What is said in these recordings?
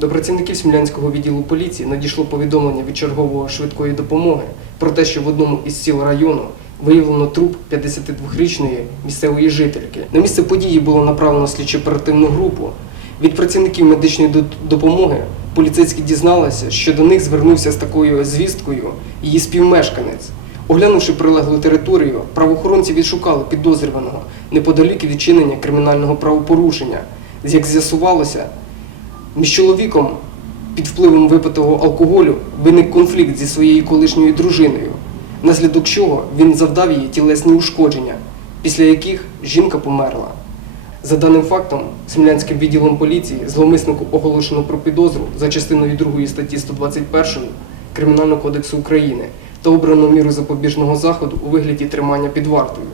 До працівників Смілянського відділу поліції надійшло повідомлення від чергового швидкої допомоги про те, що в одному із сіл району виявлено труп 52-річної місцевої жительки. На місце події було направлено слідчо-оперативну групу. Від працівників медичної допомоги поліцейські дізналися, що до них звернувся з такою звісткою її співмешканець. Оглянувши прилеглу територію, правоохоронці відшукали підозрюваного неподалік від чинення кримінального правопорушення. Як з'ясувалося, між чоловіком під впливом випитого алкоголю виник конфлікт зі своєю колишньою дружиною, внаслідок чого він завдав їй тілесні ушкодження, після яких жінка померла. За даним фактом, Смілянським відділом поліції зловмиснику оголошено про підозру за частиною 2 статті 121 Кримінального кодексу України та обрано міру запобіжного заходу у вигляді тримання під вартою.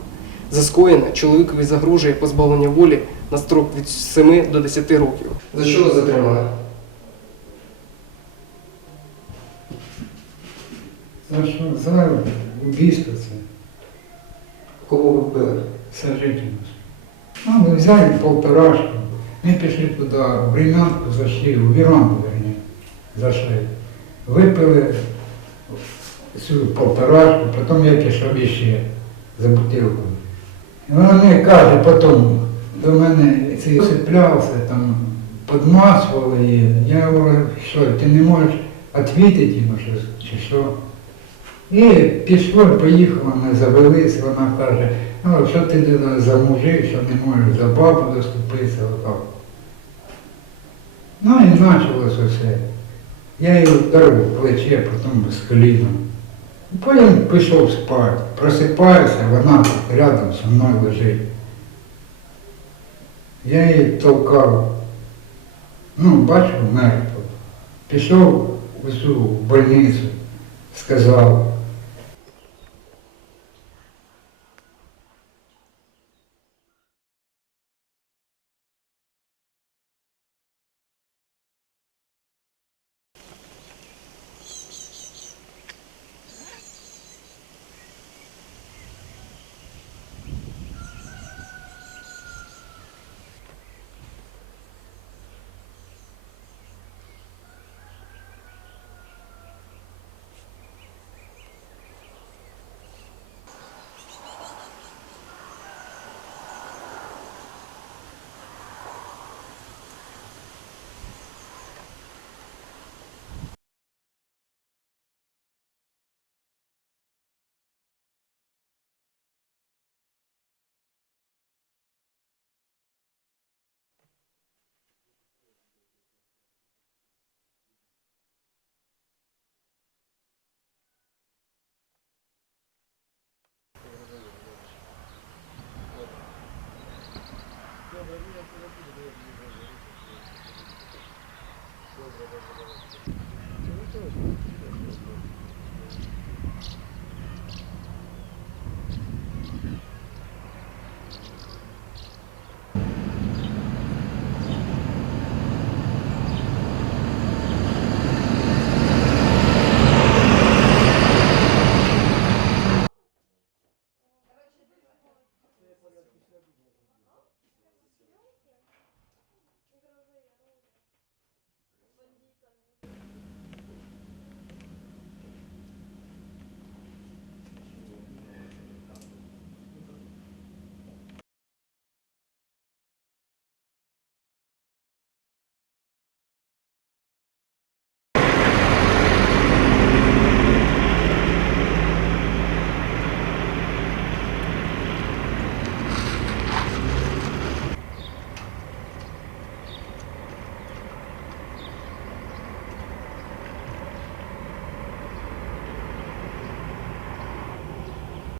За скоєне чоловікові загрожує позбавлення волі на строк від 7 до 10 років. За що ви затримали? За що? За убійство це. Кого ви вбили? Сожительность. Ну, мы взяли полторашку. Мы пішли туди, в времянку зашли, в веранду, вернее, зашли. Випили цю полторашку, потім я пішов іще за бутилкою. І вона мені каже потім, до мене цей цеплявся, там, подмасували її. Я говорю, що ти не можеш відповідати йому щось, чи що? І пішло, поїхало, ми завелись, вона каже, ну що ти за мужик, що не можеш за бабу доступитися, отак. Ну і почалось усе. Я її вдарив плече, потім з коліном. Потім пішов спати. Просипаюся, вона рядом зі мною лежить. Я її толкав. Ну, бачив мертво. Пішов у цю больницю, сказав,